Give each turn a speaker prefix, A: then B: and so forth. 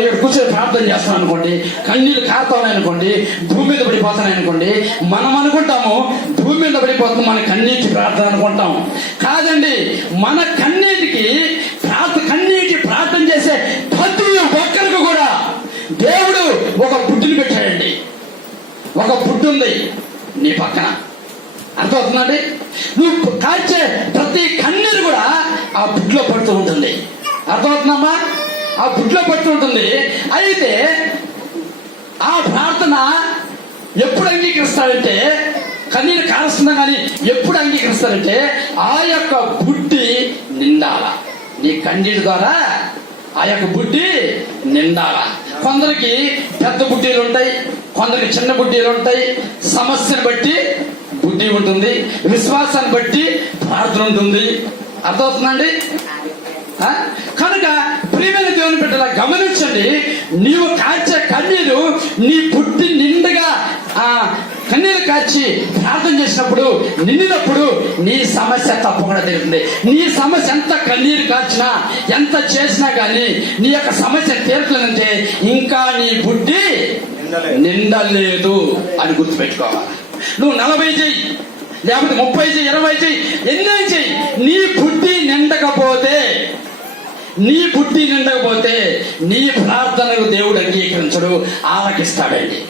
A: ఏడు కూర్చొని ప్రార్థన చేస్తాం అనుకోండి కన్నీళ్ళు కారుతాను అనుకోండి భూమి మీద పడిపోతాను అనుకోండి మనం అనుకుంటాము భూమి మీద పడిపోతుంది మన కన్నీటి ప్రార్థన అనుకుంటాం. కాదండి మన కన్నీటికి ప్రార్థ కన్నీటి ప్రార్థన చేసే ప్రతి ఒక్కరికి కూడా దేవుడు ఒక బుడ్డుని పెట్టాడండి. ఒక బుడ్డు ఉంది నీ పక్కన. అర్థమవుతుందండి? నువ్వు కాల్చే ప్రతి కన్నీరు కూడా ఆ బుడ్లో పడుతూ ఉంటుంది. అర్థమవుతుందమ్మా? ఆ గుడ్లో పట్టి ఉంటుంది. అయితే ఆ ప్రార్థన ఎప్పుడు అంగీకరిస్తాడంటే కన్నీరు కారుస్తున్నా కానీ ఎప్పుడు అంగీకరిస్తాడంటే ఆ యొక్క బుడ్డి నిండాల. నీ కన్నీటి ద్వారా ఆ యొక్క బుడ్డి నిండాల. కొందరికి పెద్ద బుడ్డీలు ఉంటాయి కొందరికి చిన్న బుడ్డీలు ఉంటాయి. సమస్యను బట్టి బుద్ధి ఉంటుంది విశ్వాసాన్ని బట్టి ప్రార్థన ఉంటుంది. అర్థమవుతుందండి? కనుక ప్రియమైన బిడ్డల గమనించండి నీవు కాచే కన్నీరు నీ పుట్టి నిండుగా ఆ కన్నీరు కాచి ప్రార్థన చేసినప్పుడు నిండినప్పుడు నీ సమస్య తప్పకుండా తీరుతుంది. నీ సమస్య ఎంత కన్నీరు కాచినా ఎంత చేసినా కానీ నీ యొక్క సమస్య తీరట్లేదంటే ఇంకా నీ బుద్ధి నిండలేదు. అని గుర్తుపెట్టుకోవాలి. నువ్వు నలభై చెయ్యి లేకపోతే ముప్పై చెయ్యి ఇరవై చెయ్యి ఎన్నై చెయ్యి నీ బుద్ధి నీ బుద్ధి నిండకపోతే నీ ప్రార్థనకు దేవుడు అంగీకరించడు. ఆలకిస్తాడండి.